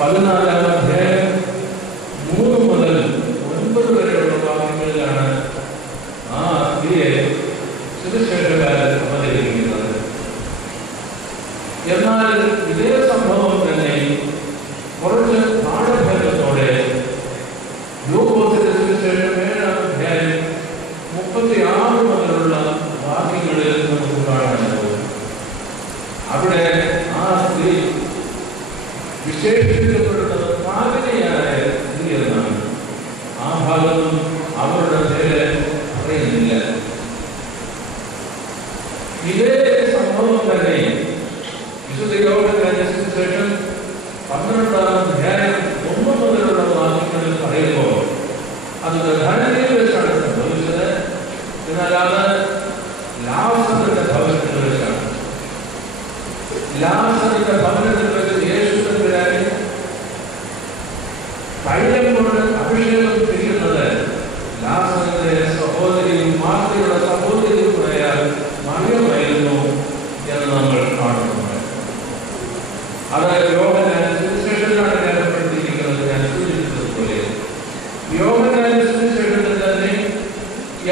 14-ാം അധ്യായം 3 മുതൽ 9 വരെയുള്ള വാക്യങ്ങളിൽ അവരുടെ പേര് പറയുന്നില്ല. ഇതേ സംഭവം തന്നെ വിശുദ്ധ യോഹന്നാന്റെ സുവിശേഷം 12-ാം അധ്യായം 1 മുതലുള്ള വാക്യങ്ങളിൽ പറയുമ്പോൾ അത് ബഥാനിയയിൽ വെച്ചാണ് സംഭവിച്ചത്. എന്നാൽ അത് ലാസറിന്റെ ഭവനത്തിൽ വെച്ചാണ്. ലാസറിന്റെ ഭവനത്തിൽ വെച്ച് യേശു തമ്പുരാൻ തൈലം കൊണ്ട് അഭിഷേകം ചെയ്യുന്നത് ലാസറിന്റെ സഹോദരിയും മാർത്തയുടെ സഹോദരിയുമായ മറിയമായിരുന്നു എന്ന് നമ്മൾ കാണുന്നുണ്ട്. അത് യോഹന്നാന്റെ സുവിശേഷത്തിലാണ് രേഖപ്പെടുത്തിയിരിക്കുന്നത്. ഞാൻ സൂചിപ്പിച്ചതുപോലെ യോഹന്നാന്റെ സുവിശേഷത്തിൽ തന്നെ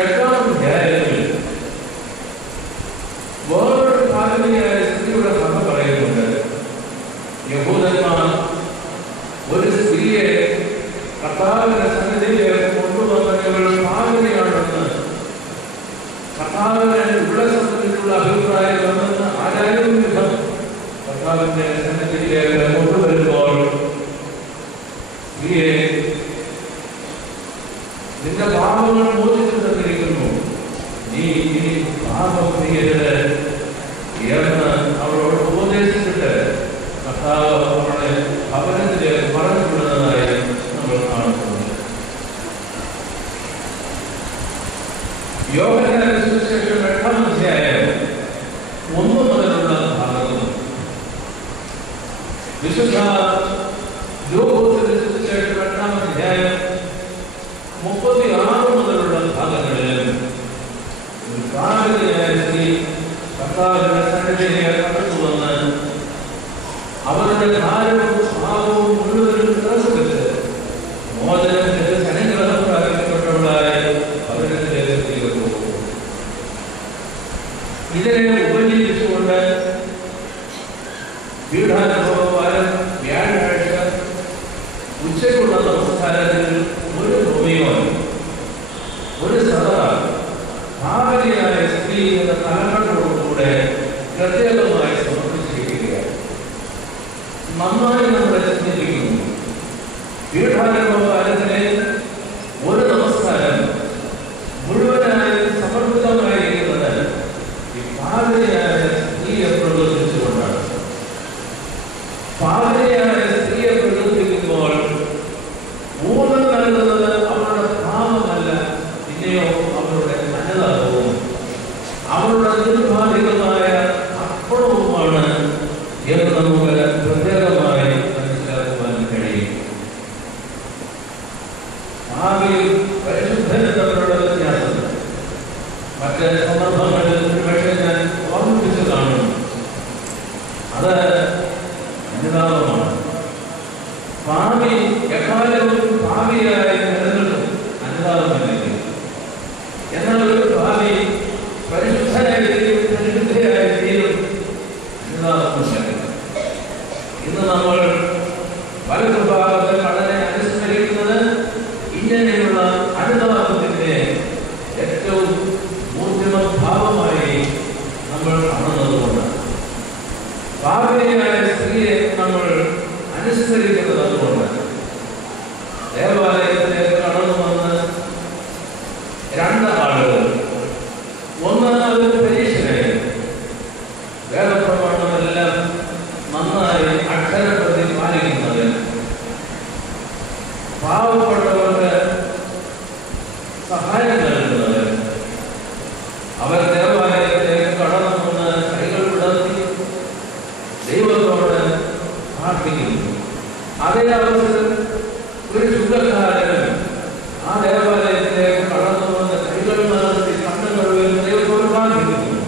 8-ാം അധ്യായത്തിൽ വേറൊരു പാപിനിയായ സ്ത്രീയുടെ കഥ പറയുന്നുണ്ട്. യഹൂദന്മാർ ഒരു സ്ത്രീയെ കർത്താവിന്റെ സന്നിധിയിലേക്ക് കൊണ്ടുവന്നവൾ പാപിനിയാണെന്ന് കർത്താവിനെ ഇവിടെ സംബന്ധിച്ചുള്ള അഭിപ്രായം വന്നെന്ന് ആരായും വിധം കർത്താവിന്റെ സന്നിധിയിലേക്ക് കൊണ്ടുവരുമ്പോൾ സ്ത്രീയെ നിന്റെ പാപങ്ങൾ മോചിച്ചു തന്നിരിക്കുന്നു, നീ ഇനി പാപം ചെയ്യരുത് എന്ന് അവളോട് ഉപദേശിച്ചിട്ട് കർത്താവ് അവളെ ഭവനത്തിലേക്ക് പറഞ്ഞുവിടുന്നതായി നമ്മൾ കാണുന്നു. യോഹന്നാന്റെ സുവിശേഷം 8-ാം അധ്യായം 1 മുതലുള്ള ഭാഗത്തും വിശുദ്ധ ലൂക്കോസിന്റെ സുവിശേഷം 8-ാം അധ്യായം 36 മുതലുള്ള ഭാഗങ്ങളിലും കർത്താവിന്റെ സന്നിധിയിലേക്ക് കടന്നു വന്ന് അവരുടെ ഭാരവും ഭാവവും മുഴുവനും നിറച്ചുവെച്ച് മോചനം ചെയ്ത് അനുഗ്രഹം പ്രാപിക്കപ്പെട്ടവളായി ഭവനത്തിലേക്ക് തിരികെ പോകും. ഇതിനെ ഉപജീവിച്ചുകൊണ്ട് പീഠാനുഭവവാരം വ്യാഴാഴ്ച ഉച്ചയ്ക്കുള്ള നമസ്കാരത്തിൽ ഒരു ഭൂമിയോ ഒരു സദ ഭാവനയായ സ്ത്രീ എന്ന തലമുറയോടുകൂടെ പ്രത്യേകമായി സമർപ്പിച്ചിരിക്കുകയാണ്. നന്നായി നമ്മളെ ചിന്തിപ്പിക്കുന്നു. പീഠാനുഭവവാരത്തിലെ ഒരു നമസ്കാരം മുഴുവനായി സമർപ്പിതമായിരിക്കുന്നത് ഈ ഭാവനയായ സ്ത്രീയെ പ്രകോപിച്ചുകൊണ്ടാണ്. ഭാവനയായ സ്ത്രീയെ പ്രകോപിപ്പിക്കുമ്പോൾ ഊന്നൽ നൽകുന്നത് അവരുടെ ഭാവമല്ല, പിന്നെയോ അവരുടെ അനുതാപവും അവരുടെ നിർബാധികമായ അർപ്പണവുമാണ് എന്ന് നമുക്ക് പ്രത്യേകമായി മനസ്സിലാക്കുവാൻ കഴിയും. ഭാവിയിൽ പരിശുദ്ധന് തമ്മിലുള്ള വ്യത്യാസം മറ്റ് സന്ദർഭങ്ങളിൽ ഒരുപക്ഷെ ഞാൻ ഓർമ്മിപ്പിച്ചു കാണും. അത് അനുതാപമാണ്. ഭാവി എക്കാലവും ഭാവിയായി നിലനിൽക്കും അനുതാപമില്ലെങ്കിൽ. എന്നാൽ ഒരു ഭാവി പരിശുദ്ധനായി തീരും, പരിശുദ്ധയായി തീരും അനുതാപമില്ല. ഇന്ന് നമ്മൾ വലതുഭാഗത്ത് വളരെ അനുസ്മരിക്കുന്നത് ഇങ്ങനെയുള്ള അനുതാപത്തിന്റെ ഏറ്റവും മൂർത്തിമ ഭാവമായി നമ്മൾ കാണുന്നതുകൊണ്ടാണ്. ഭാവിയായ സ്ത്രീയെ നമ്മൾ അനുസ്മരിക്കുന്നത് അതുകൊണ്ടാണ്. ദേവാലയത്തിലേക്ക് കടന്നു വന്ന് 2 ആളുകൾ, ഒന്ന് ഒരു പരീക്ഷകൻ, വേദപ്രമാണമെല്ലാം നന്നായി അക്ഷരപ്രതി പാലിക്കുന്നത്, പാവപ്പെട്ടവർക്ക് സഹായം നൽകുന്നത്, അവർ ദേവാലയത്തിലേക്ക് കടന്നു വന്ന് കൈകൾ വിടർത്തി ദൈവത്തോട് പ്രാർത്ഥിക്കുന്നു. അതേ അവസരം ഒരു ശുദ്ധക്കാരൻ ആ ദേവാലയത്തിലേക്ക് കടന്നു വന്ന് കൈകൾ നടത്തി കണ്ണുകൾ ദൈവത്തോട് പ്രാർത്ഥിക്കുന്നു.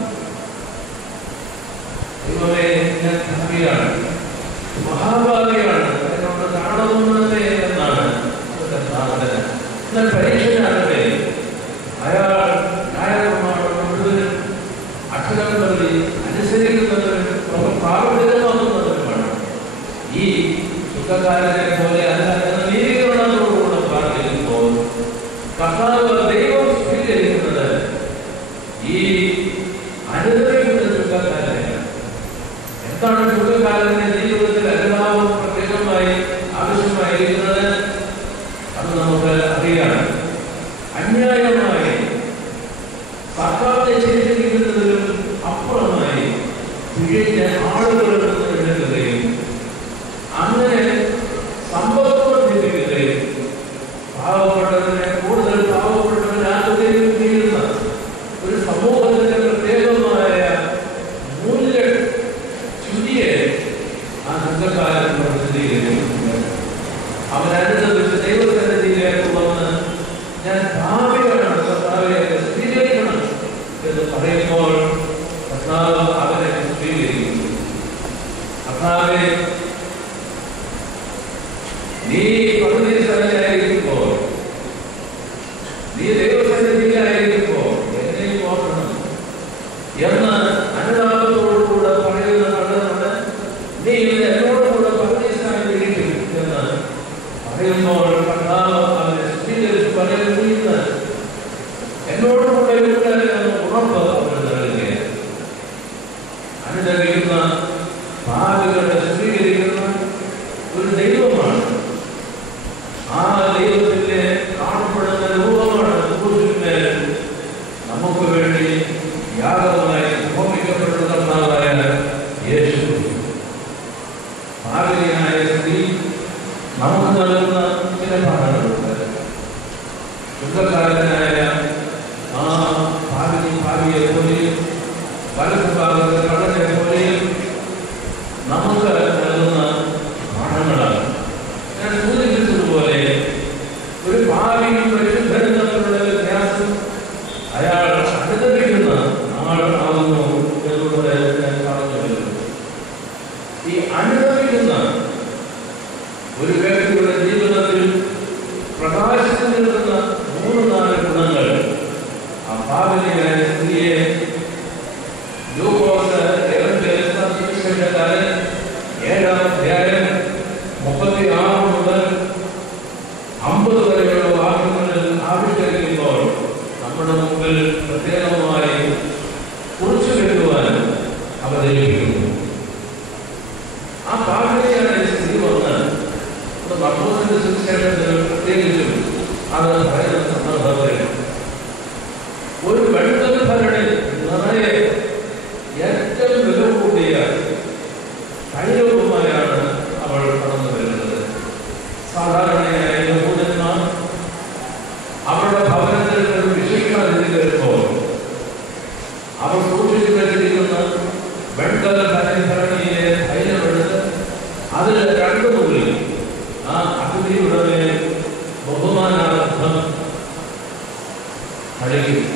ദൈവമേ, ഞാൻ ഭാവിയാണ്, മഹാഭാവിയാണ്, എന്നോട് കാണുന്നതേ എന്നാണ് പ്രാർത്ഥന. എന്നാൽ പരീക്ഷനാകട്ടെ അയാൾ ന്യായപ്രമാണം മുഴുവനും അക്ഷരം പ്രതി അനുസരിക്കുന്നതിനും പ്രാവർത്തികമാകുന്നതിനുമാണ്. ഈ ശുദ്ധകാരനെ പോലെ അല്ല എന്ന നീതികളോടുകൂടെ പ്രാർത്ഥിക്കുമ്പോൾ കർത്താവ് ദൈവം സ്വീകരിക്കുന്നത് ഈ അനുദവിക്കുന്ന ശുദ്ധകാരനെയാണ്. എന്താണ് ശുദ്ധകാരന്റെ ജീവിതത്തിൽ എല്ലാവരും പ്രത്യേകമായി ആവശ്യമായിരിക്കുന്നത്? അത് നമുക്ക് അറിയാം. നീ ദൈവസന്നിധിയിലായിരിക്കുമ്പോ എന്നെയും ഓർക്കണം എന്ന് അനുതാപത്തോടുകൂടെ പറയുന്ന കണ്ടതാണ്. നീ എന്നോടുകൂടെ പരദേശായിരിക്കും എന്ന് പറയുമ്പോൾ കർത്താവ് അവനെ സ്വീകരിച്ച് പറയുന്ന എന്നോടുകൂടെ ഉണ്ട് എന്ന ഉറപ്പ് അവർ നൽകുകയാണ്. അനുദപിക്കുന്ന പാപികളെ സ്വീകരിക്കുന്ന ഒരു ദൈവമാണ്. ആ ദൈവത്തിന്റെ കാണപ്പെടുന്ന രൂപമാണ് ക്രൂശിന്മേൽ നമുക്ക് വേണ്ടി യാഗമായി ഹോമിക്കപ്പെടുന്നതായ യേശു. പാപിനിയായ സ്ത്രീ നമുക്ക് നൽകുന്ന ചില പാഠങ്ങളുണ്ട്. ചുങ്കക്കാരനായ ആ ഭാവിയെ പോലെയും വലതുഭാഗത്തെ കടനെ പോലെയും നമുക്ക് നൽകുന്ന പാഠങ്ങളാണ്. ഞാൻ സൂചിപ്പിച്ചതുപോലെ ഒരു ഭാവിയും പരിശുദ്ധനും തമ്മിലുള്ള വ്യത്യാസം അയാൾ അനുദപിക്കുന്ന ആളാകുന്നു എന്നുള്ളത് ഞാൻ പറഞ്ഞു വരുന്നു. ഈ അനുദപിക്കുന്ന ഒരു വ്യക്തിയുടെ ജീവിതത്തിൽ പ്രകാശിച്ചു നിൽക്കുന്ന 3-4 ഗുണങ്ങൾ ആ പാപിനിയായ സ്ത്രീയെ ലൂക്കോസ് 7-ാം അധ്യായം 36 മുതൽ 50 വരെയുള്ള വാക്യങ്ങളിൽ ആവിഷ്കരിക്കുമ്പോൾ നമ്മുടെ മുമ്പിൽ പ്രത്യേകമായി കുറിച്ചു വെക്കുവാൻ അവതരിപ്പിക്കുന്നു. ആ പാപിനിയായ സ്ത്രീ വന്ന് മർക്കോസിന്റെ സുവിശേഷത്തിൽ പ്രത്യേകിച്ചും അത് പറയുന്ന സന്ദർഭത്തിൽ ഒരു വെള്ളൽ ഭരണി നിറയെ ഏറ്റവും വില കൂടിയ തൈലവുമായാണ് അവൾ കടന്നു വരുന്നത്. സാധാരണയായി യഹൂദന്മാർ അവരുടെ ഭവനത്തിൽ ഒരു വിശേഷാതിഥി വരുമ്പോൾ അവർ സൂക്ഷിച്ചു വെച്ചിരിക്കുന്ന വെള്ളൽ ഭരണിയിലെ തൈലമെടുത്ത് അതിൽ 2 തുള്ളി ആ അതിഥിയുടെ മേൽ ബഹുമാനാർത്ഥം അഴിക്കും.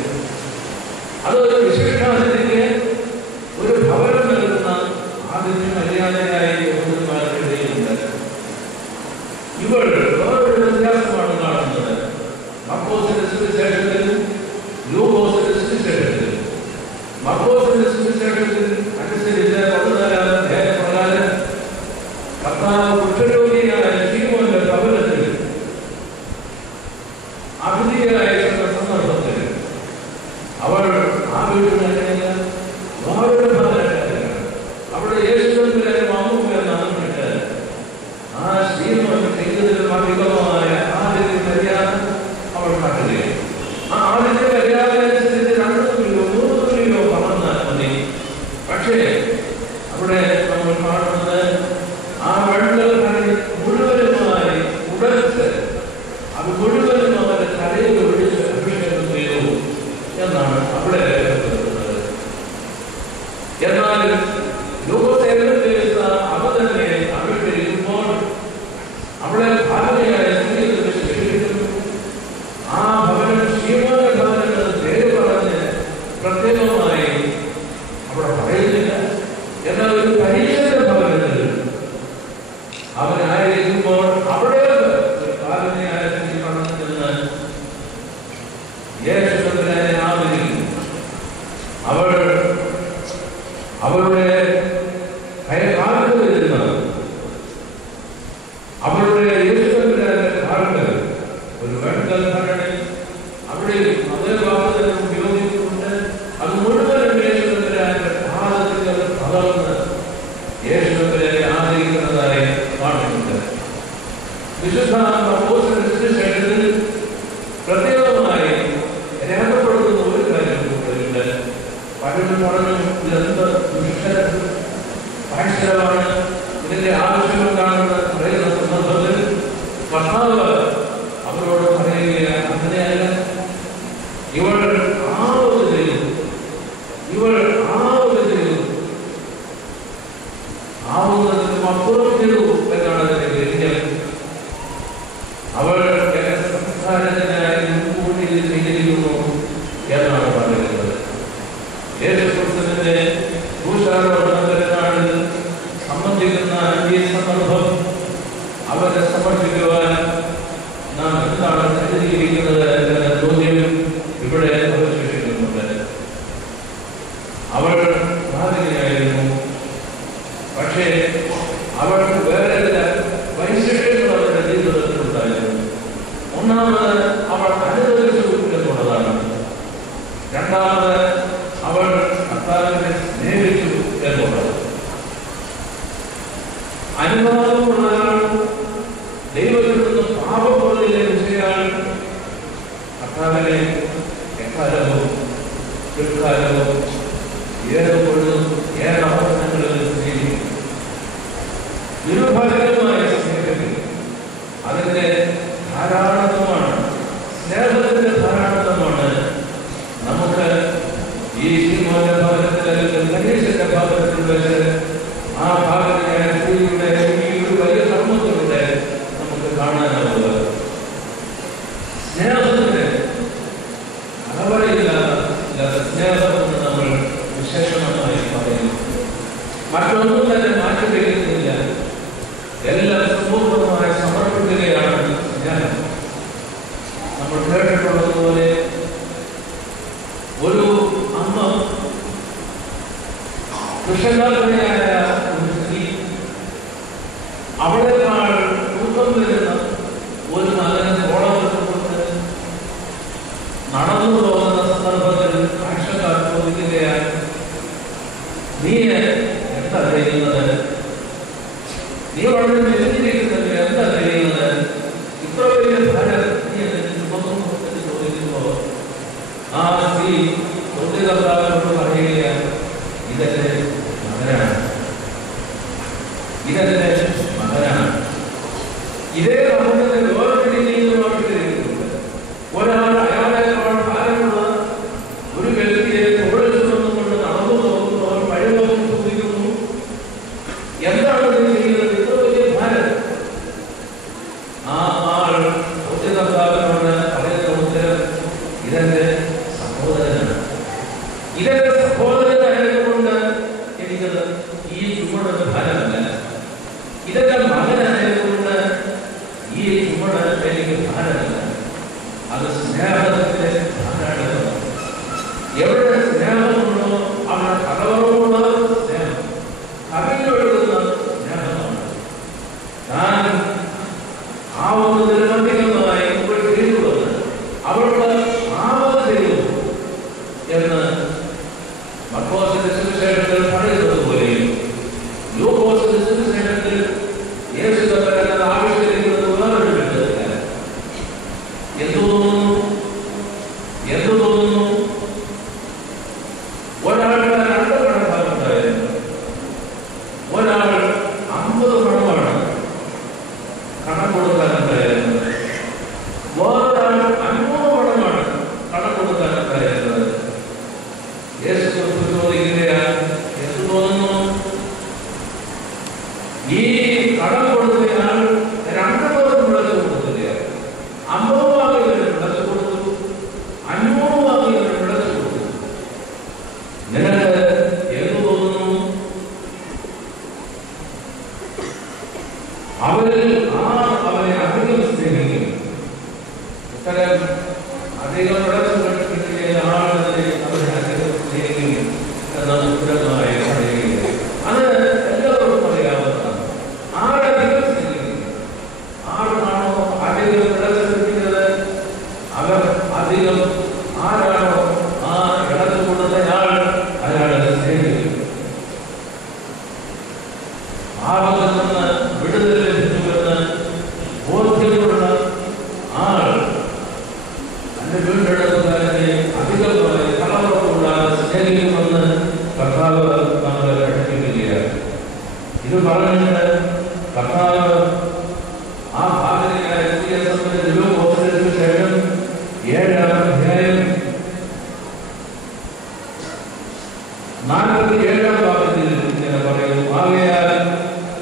അതൊരു വിശേഷാതിഥിക്ക് ഒരു ഭവനം നൽകുന്ന ആതിഥ്യ മര്യാദയായി യഹൂദന്മാർക്കിടയിലുണ്ട്. ഇവൾ വേറൊരു വ്യത്യാസമാണ് കാണുന്നത്. മർക്കോസിന്റെ സുവിശേഷത്തിലും ലൂക്കോസിന്റെ സുവിശേഷത്തിലും. മർക്കോസിന്റെ സുവിശേഷത്തിൽ അനുസരിച്ച് 14-ാം അധ്യായപ്രകാരം കർത്താവ് കുഷ്ഠരോഗിയായ ശീമോന്റെ ഭവനത്തിൽ അതിഥിയായിരുന്ന സന്ദർഭത്തിൽ അവൾ ആ വീട്ടിൽ തന്നെയല്ല, വേറൊരു ഭവനക്കാരനാണ്. അവിടെ യേശുവിന്റെ മാമൂമ്മ എന്നറിഞ്ഞിട്ട് ആ ശീമോൻ ചെയ്തതിലും അധികമായ ആദ്യത്തെ മര്യാദ അവൾ കാട്ടുകയാണ്. ആ ആദ്യത്തെ മര്യാദ അനുസരിച്ച് 2 തുള്ളിയോ 3 തുള്ളിയോ പറഞ്ഞാൽ മതി. പക്ഷേ അവിടെ നമ്മൾ കാണുന്നത് ആ വെള്ളൽ ഭരണി മുഴുവനുമായി ഉടച്ച് അത് മുഴുവനും അവരുടെ തലയിൽ ഒഴിച്ച് അഭിഷേകം ചെയ്തു എന്നാണ് അവിടെ രേഖപ്പെടുത്തുന്നത്. എന്നാൽ അവ തന്നെ അഭിഷേകിക്കുമ്പോൾ അവിടെ ഭാര്യയായ സ്ത്രീ വിശേഷിക്കുന്നു. ആ ഭവനം ശീമോന്റെ ഭവനം പേര് പറഞ്ഞ് പ്രത്യേകമായി അവിടെ പറയുന്നില്ല. എന്നാൽ ഒരു പരീക്ഷയുടെ ഭവനത്തിൽ അവനായിരിക്കുമ്പോൾ അവിടെ ഒരു കാലനെയായ സ്ത്രീ കടന്നു ചെന്ന് യേശുവിനെ ആദരിക്കുന്നു. അവളുടെ കാലത്ത് വരുന്ന അവളുടെ യേശുവിന്റെ കാലത്ത് ഒരു വെള്ളൽ ഭരണി അവിടെ അതേ വാക്കുകൾ ഉപയോഗിച്ചുകൊണ്ട് അത് മുഴുവനും യേശുവിന്റെ ഭാഗത്തിൽ പകർന്ന് യേശുവിനെ ആദരിക്കുന്നതായി കാണുന്നുണ്ട്. വിശുദ്ധ മർക്കോസിന്റെ സുവിശേഷത്തിൽ പ്രത്യേകമായി രേഖപ്പെടുത്തുന്ന ഒരു കാര്യം കൂടെയുണ്ട്. പലരും പറഞ്ഞു ഇതെന്ത് ദുഷ്ടമാണ്, ഇതിന്റെ ആവശ്യം എന്താണെന്ന് പറയുന്ന സന്ദർഭത്തിൽ കർത്താവ് അവരോട് പറയുകയാണ്, അങ്ങനെയല്ല, ഇവൾ ആവത് ചെയ്തു ആവുന്നതിനും അപ്പുറം ചെയ്തു എന്നാണ് അതിന്റെ ഗതികൾ. അവൾ സംസ്കാരത്തിനായി മുൻകൂട്ടി ചെയ്തിരിക്കുന്നു എന്നാണ് പറയുന്നത്. യേശുക്രിസ്തുവിന്റെ ക്രൂശാരോഹണ പെരുന്നാളിൽ എക്കാലവും പിൽക്കാലവും ഏറെപ്പോഴും ഏറെ അവസരങ്ങളിൽ സ്നേഹിക്കും. നിരുപാധികമായ സ്നേഹത്തിൽ അതിന്റെ ധാരാളത്വമാണ്, സ്നേഹത്തിന്റെ ധാരാളത്വമാണ് നമുക്ക് ഈ ശിവന്റെ ഭവനത്തിൽ അല്ലെങ്കിൽ ഗണേശന്റെ ഭവനത്തിൽ വെച്ച് ആ ഭാഗത്തിന്റെ ഈ ഒരു വലിയ കർമ്മത്തിലൂടെ നമുക്ക് കാണാനാവുക. സ്നേഹത്തിന് അളവറിയില്ലാത്ത സ്നേഹമെന്ന് നമ്മൾ വിശേഷണമായി പറയുന്നു. മറ്റൊന്നും തന്നെ മാറ്റി വയ്ക്കുന്നില്ല, എല്ലാം സമ്പൂർണ്ണമായ സമർപ്പിക്കുകയാണ് സ്നേഹം. നമ്മൾ കേട്ടിട്ടുള്ളതുപോലെ ഒരു അമ്മ കൃഷകാരനായ ഒരു സ്ത്രീ അവളെക്കാൾ തൂക്കം വരുന്ന ഒരു മകനെ ഓളമെടുത്തുകൊണ്ട് നടന്നു പോകുന്ന സന്ദർഭത്തിൽ സാക്ഷാൽ ചോദിക്കുകയാണ്, നീ എന്താ ചെയ്യുന്നത്? നീ വളരെ മെലിഞ്ഞിരിക്കുന്നത് എന്താ ചെയ്യുന്നത്? ഇത്ര വലിയ ഭാരം നീ എന്നെ ചുമന്നു എന്ന് ചോദിക്കുമ്പോൾ ആ സ്ത്രീ ചോദ്യകർത്താവിനോട് പറയുകയാണ്, ഇതെന്റെ മകനാണ്, ഇതെന്റെ മകനാണ്. ഇതേ നമ്മുടെ ലോകത്തിരിക്കുന്നുണ്ട്. ഒരാൾ അയാളെക്കാൾ ഭാരമുള്ള ഒരു വ്യക്തിയെ തോളിൽ ചുമന്നുകൊണ്ട് നടന്നു പോകുന്നു, അവർ വഴിവന്നു ചോദിക്കുന്നു, എന്താണ് നീ ചെയ്യുന്നത്? ഇത്ര വലിയ ഭാരം. ആ ആൾ ചോദ്യകർത്താവിനോട് പറയുന്ന ഉത്തരം, ഇതെന്റെ സഹോദരനാണ്. ഇതെന്റെ സഹോദരനായതുകൊണ്ട് എനിക്കത് ഈ ചുമട് ഭാരമല്ല. ഇതെന്റെ മകനായതുകൊണ്ട് ഈ ചുമട് എനിക്ക് ഭാരമല്ല. അത് സ്നേഹത്തിന്റെ ധാരാളമാണ്. എവിടെ സ്നേഹമുണ്ടോ അവിടെ കടവറുള്ള സ്നേഹം, കവിഞ്ഞൊഴുകുന്ന സ്നേഹമാണ്. ഞാൻ ആവുന്നതിന് അധികമായി ചെയ്തുള്ളത് അവൾക്ക് ആവത് ചെയ്തു എന്ന് മർക്കോസിന്റെ സുവിശേഷത്തിൽ പറയുന്നതുപോലെയും ലൂക്കോസിന്റെ സുവിശേഷത്തിൽ യേശു തമ്പുരാൻ ആവിഷ്കരിക്കുന്നത് ഉദാഹരണമെടുക്കുക. എന്തു തോന്നുന്നു? ഒരാൾക്ക് 2 കടഭാഗമുണ്ടായിരുന്നു, ഒരാൾ 50 കടമാണ് കടം കൊടുക്കാനുണ്ടായിരുന്നത്, വേറൊരാൾ 500 കടമാണ് കടം കൊടുക്കാനുണ്ടായിരുന്നത്. യേശു ചോദിക്കുകയാണ്, എന്തു തോന്നുന്നു? ഈ കടം കൊടുത്തയാൾ 2 പേർക്ക് വിളച്ചു കൊടുക്കുകയാണ്. 50 വാങ്ങിയവരെ വിളച്ചു കൊടുത്തു, 500 വാങ്ങിയവരെ വിളച്ചു കൊടുത്തു. നിനക്ക് എന്തു തോന്നുന്നു? അവരിൽ അവരെ അധികം സ്നേഹിക്കും. ഇത്തരം അധികം വിളച്ചു കിട്ടിയ ആളുകളെ അവരെ അധികം സ്നേഹിക്കും എന്ന ഉത്തരമായി പറയുകയാണ്. അത് എല്ലാവർക്കും അറിയാവുന്നതാണ്. ആരധികം സ്നേഹിക്കും, ആരാണോ അധികം വിളച്ചു കിട്ടിയത് അവർ അധികം, ആരാണോ ആ വിളച്ചു കൊടുത്തയാൾ അയാളെ സ്നേഹിക്കും. ആപത്തിൽ നിന്ന് വിടുതൽ ലഭിച്ചുവെന്ന് ബോധ്യമുള്ള ആൾ തന്റെ വീണ്ടെടുപ്പുകാരനെ അധികമായി കളവറകൂടാതെ സ്നേഹിക്കുമെന്ന് കർത്താവ് നമ്മളെ പഠിപ്പിക്കുകയാണ്. ഇത് പറഞ്ഞിട്ട് കർത്താവ് ആ ഭാഗത്തിനായ സ്ത്രീയെ സംബന്ധിച്ച് ലൂക്കോസിന് ശേഷം 7-ാം അധ്യായം 47-ാം ഭാഗത്തിൽ ഇങ്ങനെ പറയുന്നു, ആകയാൽ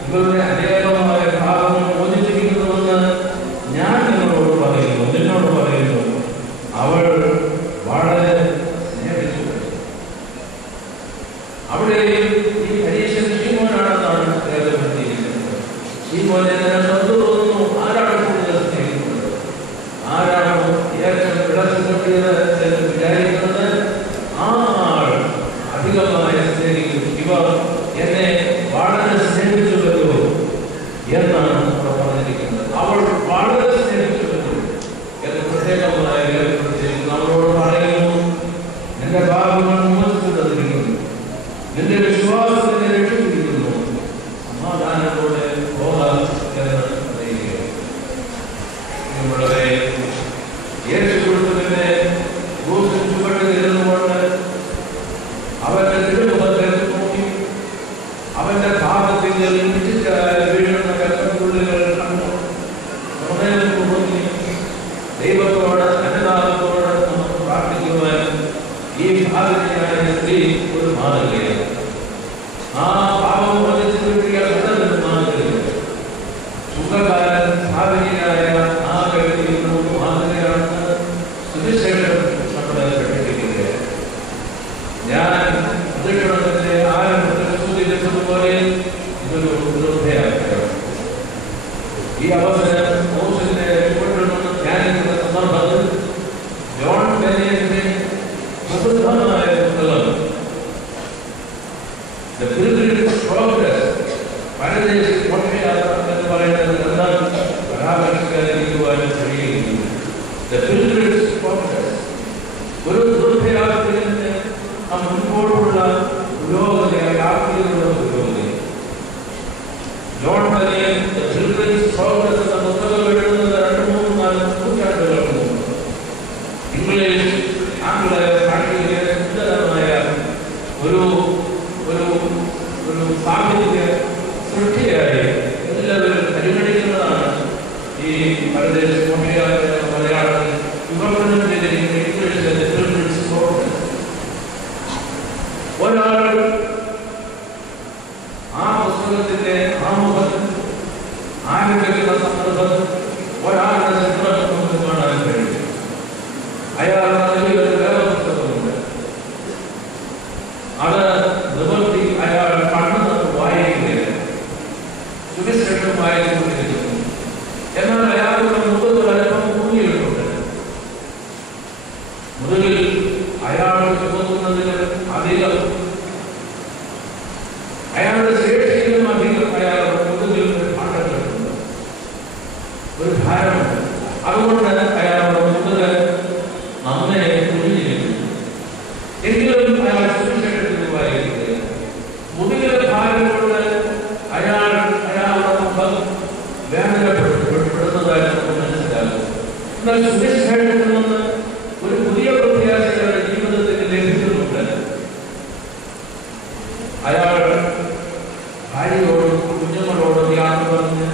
ഇവരുടെ അനേകമായ ഭാഗങ്ങൾ മോചിപ്പിക്കുന്നുവെന്ന് ഞാൻ നിന്നോട് പറയുന്നു. അവൾ വളരെ സ്നേഹിച്ചു. അവിടെ ഈ പരീക്ഷൻ ശീമോനാണെന്നാണ് രേഖപ്പെടുത്തിയിരിക്കുന്നത്. ശീമോനെ തോന്നുന്നു ആരാണ് കൂടുതൽ സ്നേഹിക്കുന്നത്, ആരാണോ ഏറ്റവും വിളച്ചു കിട്ടിയത് എന്ന് വിചാരിക്കുന്നത് ആ ആൾ അധികമായി സ്നേഹിക്കും. ഇവർ എന്നെ വളരെ സ്നേഹിച്ചുവല്ലോ എന്നാണ് പറഞ്ഞിരിക്കുന്നത്. അവൾ വളരെ സ്നേഹിച്ചുവല്ലോ എന്ന് പ്രത്യേകമായി രേഖപ്പെടുത്തിയിരിക്കുന്നു. അവളോട് പറയുന്നു, നിന്റെ പാപങ്ങൾ മോചിപ്പിച്ചിരിക്കുന്നു, നിന്റെ വിശ്വാസത്തെ രക്ഷിച്ചിരിക്കുന്നു, സമാധാനത്തോടെ പോകാം എന്ന് പറയുകയാണ്. യേശു കൊടുത്തതിന്റെ ക്രൂസിൽ ചുവട്ടിലിരുന്നുകൊണ്ട് അവന്റെ തിരുമുഖത്തെ നോക്കി അവന്റെ പാദത്തിൽ വീഴുന്ന കൽപ്പുള്ളികൾ കണ്ടു ഹൃദയം കുറുകി ദൈവത്തോട് അനുതാപത്തോട് നമുക്ക് പ്രാർത്ഥിക്കുവാൻ ഈ ഭാഗിനിയായ സ്ത്രീ ഒരു മാതൃകയാണ്. ആ പാപം വധിച്ചു കിട്ടിയ മാതൃകയാണ്. സുഖകാരൻ ഭാഗിനിയായ ആ വ്യക്തി മാതൃകയാണ് സുവിശേഷം നമ്മളെ പഠിപ്പിക്കുകയാണ്. ഞാൻ പ്രതിഷേധത്തിന്റെ ആരംഭത്തിൽ സൂചിപ്പിച്ചതുപോലെ ഇതൊരു വൃദ്ധയാത്രയാണ്. ഈ അവസരം മോശന്റെ ചുവട്ടിൽനിന്ന് ധ്യാനിക്കുന്ന സന്ദർഭത്തിൽ ജോൺ ബെന്യമിന്റെ പ്രസിദ്ധമായ പുസ്തകം The Pilgrim's Progress പരദേശി മോക്ഷയാത്ര എന്ന് പറയുന്നത് എന്നാൽ പരാമർശിക്കാതിരിക്കുവാനും കഴിയുകയില്ല. The Pilgrim's Progress ഒരു തീർത്ഥയാത്രയിൽ ആ മുൻപോട്ടുള്ള പുരോഗതിയായ യാത്രയിലുള്ള പുരോഗതി. John banyan The Pilgrim's Progress എന്ന പുസ്തകം എഴുതുന്നത് 2-3-4 നൂറ്റാണ്ടുകൾക്ക് മുമ്പ് ഇംഗ്ലീഷ് ആംഗ്ല ഭാഷയിലെ സുന്ദരമായ ഒരു സാഹിത്യ സൃഷ്ടിയായി എല്ലാവരും പരിഗണിക്കുന്നതാണ് ഈ പരദേശ മലയാളത്തിൽ വിവർത്തനം ചെയ്തിരിക്കുന്ന ഇംഗ്ലീഷിലെ ഒരാൾ ആ പുസ്തകത്തിന്റെ ആമുഖം ആരംഭിക്കുന്ന സന്ദർഭം ഒരാളുടെ ചിത്രം നമുക്ക് കാണാൻ കഴിയും. അയാളുടെ വേറെ പുസ്തകമുണ്ട്. അത് നിവർത്തി അയാൾ കണ്ണു വായിക്കുകയാണ്, സുവിശേഷം വായിച്ചുകൊണ്ടിരിക്കുന്നു. എന്നാൽ അയാളുടെ മുഖത്ത് അല്പം മുങ്ങിയിട്ടുണ്ട്. മുതലിൽ അയാൾ ചുമക്കുന്നതിന് അധികം അയാളുടെ ശേഷിയിലും അധികം അയാളുടെ മുതലിൽ ഭാരമുണ്ട്, ഒരു ഭാരമുണ്ട്. അതുകൊണ്ട് അയാളുടെ മുതൽ നമ്മെ കുഴിഞ്ഞിരിക്കുന്നു. എങ്കിലും അയാൾ സുവിശേഷത്തിൽ വായിക്കുകയാണ്. മുതലിലെ ഭാരം കൊണ്ട് അയാളുടെ മുഖം വേദനപ്പെടുന്നതായി നമുക്ക് മനസ്സിലാകും. എന്നാൽ സുവിശേഷത്തിൽ നിന്ന് ഒരു പുതിയ പ്രത്യാശയുടെ ജീവിതത്തിൽ ലഭിക്കുന്നുണ്ട്. അയാൾ ഭാര്യയോടും കുഞ്ഞുങ്ങളോടും യാത്ര പറഞ്ഞ്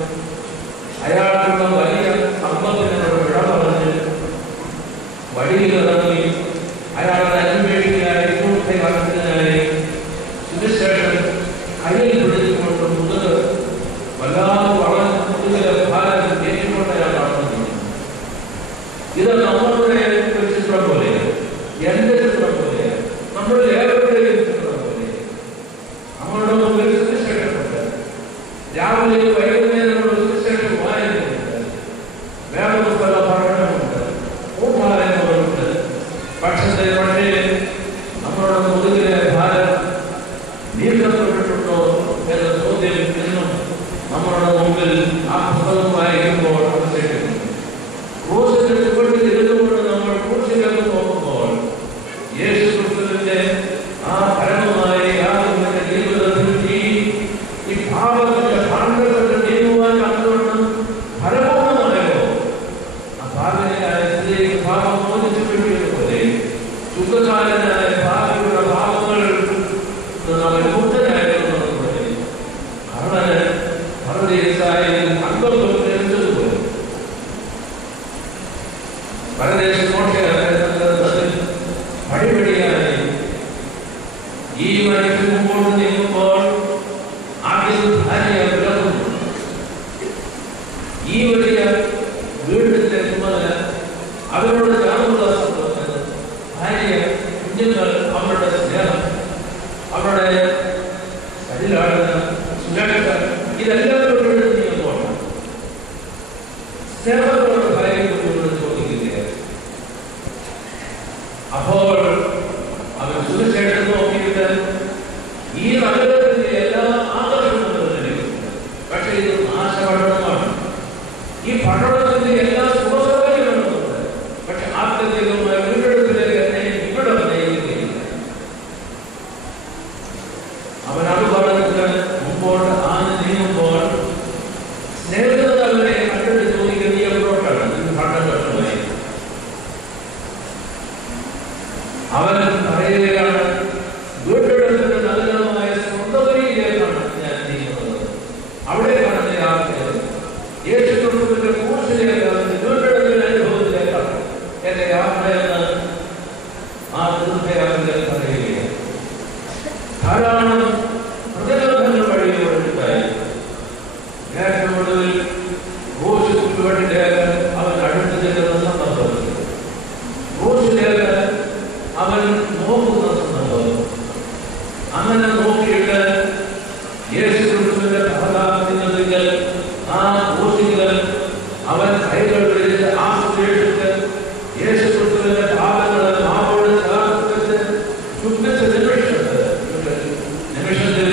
അയാളുള്ള വലിയ സമ്പത്തിനോട് വിട പറഞ്ഞ് വഴിയിലിറങ്ങി അയാളുടെ അന്വേഷിക്കായി പൂർത്തിയാക്കുന്നതിനായി സുവിശേഷം കയ്യിൽ പിടിച്ചുകൊണ്ട് മുതൽ വല്ലാതെ വളർന്ന് മുതലെ ഭാരം ഏറ്റുകൊണ്ട് അയാൾ നടത്തുന്നു. ഇത് നമ്മളുടെ ഒരു ചിത്രം പോലെയാണ്, എന്റെ ചിത്രം പോലെയാണ്, നമ്മളുടെ ഏവരുടെയും ചിത്രം പോലെയാണ്. നമ്മളുടെ മുമ്പിൽ സുവിശേഷമുണ്ട്. രാവിലെ വൈകുന്നേരമുള്ള സുവിശേഷം വായനയുണ്ട്, വേദപുസ്തക പഠനമുണ്ട്, കൂട്ടായ്മകളുണ്ട്. പക്ഷേ നമ്മളുടെ മുതുകിലെ ഭാരം നീക്കപ്പെട്ടിട്ടുണ്ടോ എന്ന ചോദ്യം എന്നും നമ്മളുടെ മുമ്പിൽ ആ പുസ്തകം വായിക്കുമ്പോൾ അവശേഷിക്കുന്നു. ക്രൂശിന്റെ ചുവട്ടിൽ ഇരുന്നുകൊണ്ട് നമ്മൾ ക്രൂശിലേക്ക് നോക്കുമ്പോൾ യേശു ക്രിസ്തുവിന്റെ ആ പരമമായ യാതൊരു ജീവിതത്തിൽ ഈ ഭാവത്തിന്റെ ഭാണ്ഡത്തിൽ നീങ്ങുവാൻ കണ്ടുകൊണ്ട് ഫലപൂർണ്ണമായോ ആ ഭാവനയായ സ്ത്രീക്ക് ഭാവം മോചിച്ചു കിട്ടിയതുപോലെ സുഖകാലനായ ഭാവിയുടെ ഭാവങ്ങൾ മുക്തനായിരുന്നതുപോലെ കർണന് പരദേശായി അംഗത്വം ലഭിച്ചതുപോലെ പരദേശ മോക്ഷത്തിൽ പടിപടിയായി ഈ വഴിക്ക് മുമ്പോട്ട് നീങ്ങുമ്പോൾ ആദ്യം ഭാര്യ വിളകുന്നു. ഈ വലിയ വീട്ടിലെ ചുമതല അവരോട് ചേർന്നുള്ള സംഭവത്തിന് ഭാര്യ, കുഞ്ഞുങ്ങൾ, അവരുടെ സ്നേഹം, അവരുടെ പരിലാളന, സുരക്ഷ, ഇതെല്ലാം തൊട്ട് നീങ്ങുമ്പോൾ സ്നേഹത്തോട് ഭാര്യ കുഞ്ഞുങ്ങളോട് ചോദിക്കുകയാണ്. അപ്പോൾ അവൻ സുരക്ഷ നോക്കിയിട്ട് ഈ നഗരത്തിന്റെ എല്ലാ ആകർഷണങ്ങളും ലഭിക്കുന്നു. പക്ഷെ ഇത് നാശപഠനമാണ്. ഈ പഠനത്തിന്റെ എല്ലാ സുഖസൗകര്യങ്ങളുമുണ്ട്. പക്ഷെ ആത്യന്തികമായ വീണ്ടെടുപ്പിലേക്ക് എന്നെ ഇവിടെ നയിക്കുകയില്ല. അവൻ അത് പറഞ്ഞിട്ട് മുമ്പോട്ട് ആഞ്ഞ് നീങ്ങുമ്പോൾ സ്നേഹിതത അവനെ കണ്ടിട്ട് ചോദിക്കുന്ന നീ എവിടോട്ടാണ്? ഇത് പഠനഘട്ടമായി അവൻ പറയുകയാണ്, വീണ്ടെടുപ്പിന്റെ നഗരമായ സ്വന്തവരിയിലേക്കാണ് ഞാൻ നീങ്ങുന്നത്. അവിടേക്കാണ് യാത്ര. യേശു ക്രിസ്തുവിന്റെ ക്രൂശിലേക്കാണ്, വീണ്ടെടുപ്പിന്റെ അനുഭവത്തിലേക്കാണ് എന്റെ യാത്രയെന്ന് ആ തീർത്ഥയാത്രയിൽ പറയുകയാണ്. ധാരാളം പ്രതിരോധങ്ങൾ വഴിയുണ്ടായി. ഏറ്റവും ഒടുവിൽ ക്രൂശ് ചുറ്റുവട്ടിലേക്ക് അവൻ അടുത്ത് ചെല്ലുന്ന സന്ദർഭം, ക്രൂശിലേക്ക് അവൻ നോക്കുന്ന സന്ദർഭം. അങ്ങനെ നോക്കിയിട്ട് യേശു ക്രിസ്തുവിന്റെ പ്രഹ്ലാദത്തിൽ ആ ക്രൂശികൾ അവൻ കൈകൾ പിടിച്ച് ആശ്രയിച്ചിട്ട് യേശു ക്രിസ്തുവിന്റെ പാദങ്ങളെ മാവോട് ചേർത്ത് ചുംബിച്ച നിമിഷത്തിൽ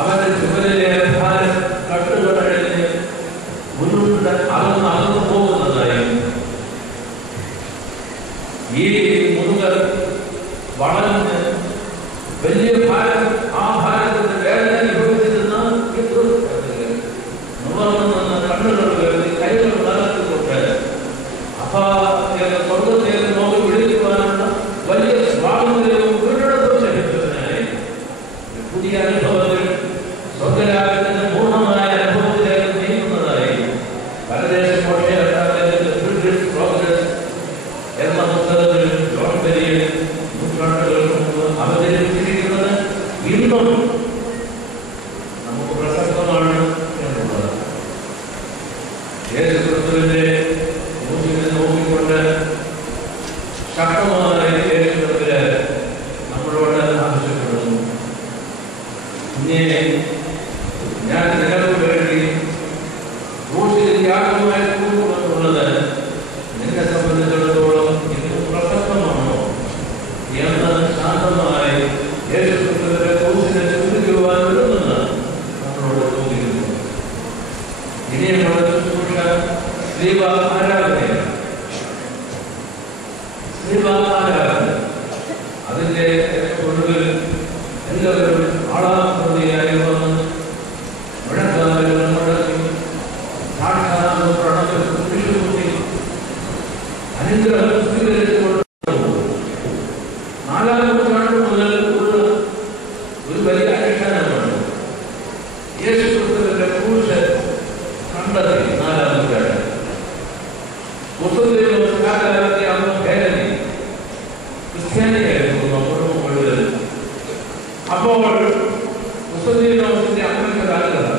അവന്റെ ചുമലിലെ ഭാരം കട്ടുകൊണ്ടഴിഞ്ഞ് മുന്നോട്ട് അകന്നു പോകുന്നതായി. ഈ മുറുകൽ വളർന്ന് വലിയ ഭാരം, ആ ഭാരത്തിന്റെ വേദന അനുഭവിച്ചിരുന്ന കണ്ണുകൾ വരുത്തി കൈകൾ വളർത്തിക്കൊണ്ട് സ്വർഗത്തേക്ക് നോക്കി വിളിക്കുവാനുള്ള വലിയ സ്വാതന്ത്ര്യവും വീണ്ടെടുപ്പും ലഭിക്കുന്നതിനായി പുതിയ അനുഭവത്തിൽ സ്വർഗരാജ്യത്തിന്റെ പൂർണ്ണമായ അനുഭവത്തിലേക്ക് നീങ്ങുന്നതായി പരദേശ പ്രോഗ്രസ് എന്ന പുസ്തകത്തിൽ ജോൺ ബെരിയൻ നൂറ്റാണ്ടുകൾക്ക് മുമ്പ് അവതരിപ്പിച്ചിരിക്കുന്നത് ഇന്നും നമുക്ക് പ്രസക്തമാണ് എന്നുള്ളത്. യേശു ക്രിസ്തുവിന്റെ മൂല്യം നോക്കിക്കൊണ്ട് ശക്തമായ യേശുവിന് നമ്മളോട് ആവശ്യപ്പെടുന്നു. ഞാൻ നിങ്ങൾക്ക് വേണ്ടി ക്രൂശിൽ യാഗമായി കൂടുമെന്നുള്ളത് നിന്നെ സംബന്ധിച്ചിടത്തോളം ഇത് പ്രസക്തമാണോ എന്ന് ശാന്തമായി യേശു ക്രിസ്തുവിന്റെ ക്രൂശിനെ ചിന്തിക്കുവാൻ വരുമെന്ന് നമ്മളോട് ചോദിക്കുന്നു. ഇനിയുള്ള ശുശ്രൂഷ സ്ലീബ ആരാധനയാണ്. സ്ലീബ ആരാധന അതിന്റെ ഒടുവിൽ എല്ലാവരും ആളാകൃതിയായി വന്ന് മുഴക്കാലുകൾ മുഴക്കി സാക്ഷാത് പ്രണവ് വിഷുമുട്ടി അനുഗ്രഹം സ്വീകരിച്ചുകൊണ്ട് 4-ാം നൂറ്റാണ്ട് മുതൽ ഉള്ള ഒരു വലിയ അനുഷ്ഠാനമാണ്. യേശു ക്രിസ്തുവിന്റെ ക്രൂശ് കണ്ടെത്തി 4-ാം നൂറ്റാണ്ട് കാലത്തെ അന്ന് ഭേദനി ക്രിസ്ത്യാനിയായിരുന്നു നമ്മുടെ മുഴുവൻ. അപ്പോൾ മുസ്ലിംസിന്റെ അമ്മയ്ക്ക് കാലത്ത്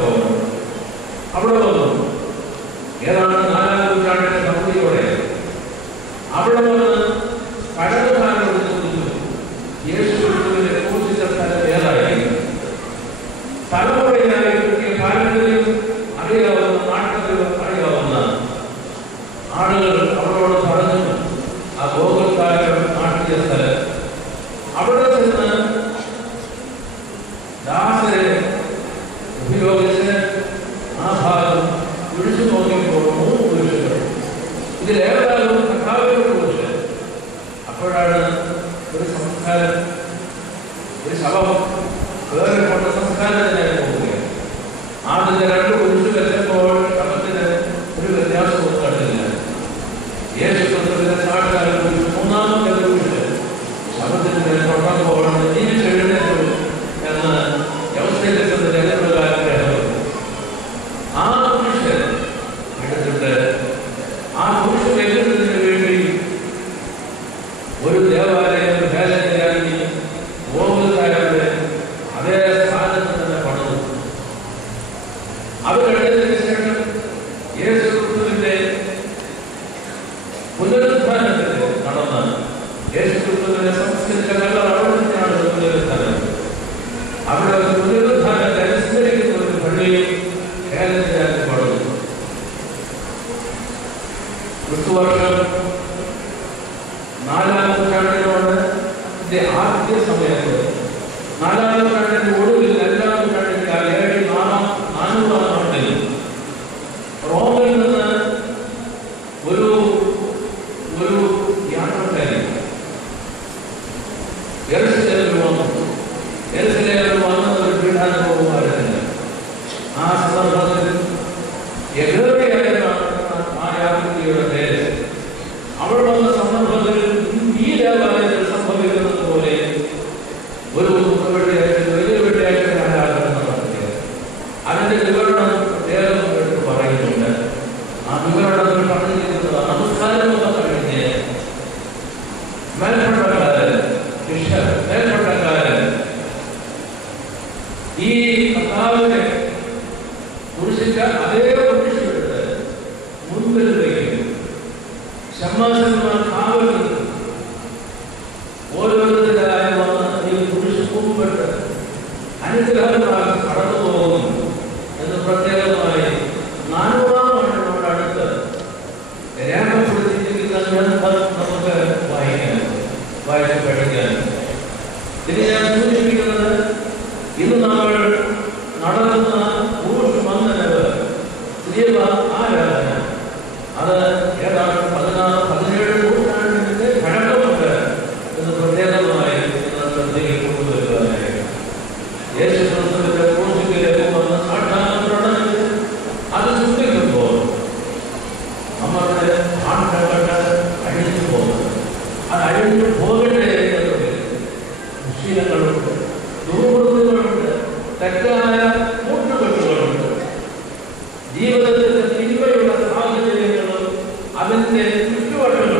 പോകണം. അവിടെ വന്നു ഏതാണ്ട് 4-ാം നൂറ്റാണ്ടിന്റെ പകുതിയോടെ അവിടെ വന്ന് പഴയകാലം യേശു ക്രിസ്തുവിനെ ക്രൂശിച്ച സ്ഥലം ഏതായി തലമുറയായി കിട്ടിയ പാരമ്പര്യം അറിയാവുന്ന നാട്ടുകാർ അറിയാവുന്ന ആളുകൾ അവരോട് പറഞ്ഞു ആ ഗോകുൽക്കാലം നാട്ടിയ സ്ഥലം അവിടെ ചെന്ന് ദാസരെ ഉപയോഗിച്ച് ആ ഭാഗം കുഴിച്ചു നോക്കിയപ്പോൾ 3 പുരുഷകൾ ഇതിലേതായാലും കഥാവിനെ കുറിച്ച് അപ്പോഴാണ് ഒരു സംസ്കാരം, ഒരു ശവം വേറെ കൊണ്ട് സംസ്കാരത്തിനായി പോവുകയാണ്. ആദ്യത്തെ 2 കുരിശ് വെച്ചപ്പോൾ ശവത്തിന് ഒരു വ്യത്യാസവും കണ്ടില്ല. യേശു ക്രിസ്തുവിന്റെ സാക്ഷാൽ കുരിശ് 3-ാമത്തെ കുരിശ് ശവത്തിന് തൊട്ടപ്പോൾ ജീവിച്ചെഴുന്നേറ്റു എന്ന് വ്യവസ്ഥയിലെത്തുന്ന ജനപ്രകാരം ആ കുരിശ് എടുത്തിട്ട് ആ കുരിശ് വെക്കുന്നതിന് വേണ്ടി ഒരു ദേവാലയം ഭേദനയാക്കി ഗോകുൽക്കാരുടെ അതേ സ്ഥാനത്ത് തന്നെ പണിതു. അത് കഴിഞ്ഞതിന് ശേഷം യേശു ക്രിസ്തുവിന്റെ പുനരുത്ഥാനത്തിന് നടന്ന യേശു ക്രിസ്തുവിനെ സംസ്കരിച്ച നല്ല അളവിലാണ് പുനരുത്ഥാനം. അവിടെ പുനരുത്ഥാനത്തെ അനുസ്മരിക്കുന്ന ഒരു പള്ളിയും ഭേദനയാക്കി പണിതു. ക്രിസ്തുവർഷം 4-ാം നൂറ്റാണ്ടിനോട് ആദ്യ സമയത്ത് 4-ാം നൂറ്റാണ്ടിന്റെ ഒടുവിൽ 2-ാം നൂറ്റാണ്ടിന്റെ 400-ാം ആണ്ടിൽ റോമിൽ നിന്ന് ഒരു യാത്രക്കാരി യെരുശലേമിൽ വന്നു. യെരുശലേമിൽ വന്ന ഒരു പീഠാനുഭവമായിരുന്നില്ല. ആ സന്ദർഭത്തിൽ ആ യാത്രയുടെ പേര് അവൾ ഷമ്മാസന്മാർ കാവൽ നിൽക്കും. ഓരോരുത്തരായി വന്ന് ഈ കുരിശ് പൂപ്പെട്ട് അനുഗ്രഹമായി കടന്നു പോകുന്നു എന്ന് പ്രത്യേകമായി 400-ാം ആണ്ടിനോട് അടുത്ത് രേഖപ്പെടുത്തിയിരിക്കുന്ന ഗ്രന്ഥം നമുക്ക് വായിച്ച് പഠിക്കാൻ. ഇത് ഞാൻ സൂചിപ്പിക്കുന്നത് ഇന്ന് നമ്മൾ നടത്തുന്ന ഊഷ്മന്ദനവ് ദൈവ ആരാധന അത് ഏതാണ്ട് 16-17 നൂറ്റാണ്ടിന്റെ പഴക്കമുണ്ട് എന്ന് പ്രത്യേകമായി ശ്രദ്ധയിൽ കൊണ്ടുവരുവാനായി യേശു ക്രിസ്തുവിന്റെ ക്രൂശിലേക്ക് വന്ന് സാക്ഷാൽ പ്രണയിച്ച് അത് ചിന്തിക്കുമ്പോൾ നമ്മുടെ ആണ്ടകട്ട് അഴിഞ്ഞു പോകുന്നത് അത് അഴിഞ്ഞു പോകട്ടെ എന്നത് ശീലങ്ങളുണ്ട്, ദുർവൃത്തികളുണ്ട്, തെറ്റായ കൂട്ടുകെട്ടുകളുണ്ട്, ജീവിതത്തിന്റെ തിന്മയുള്ള സാഹചര്യങ്ങളും അതിന്റെ ചുറ്റുവട്ടങ്ങളും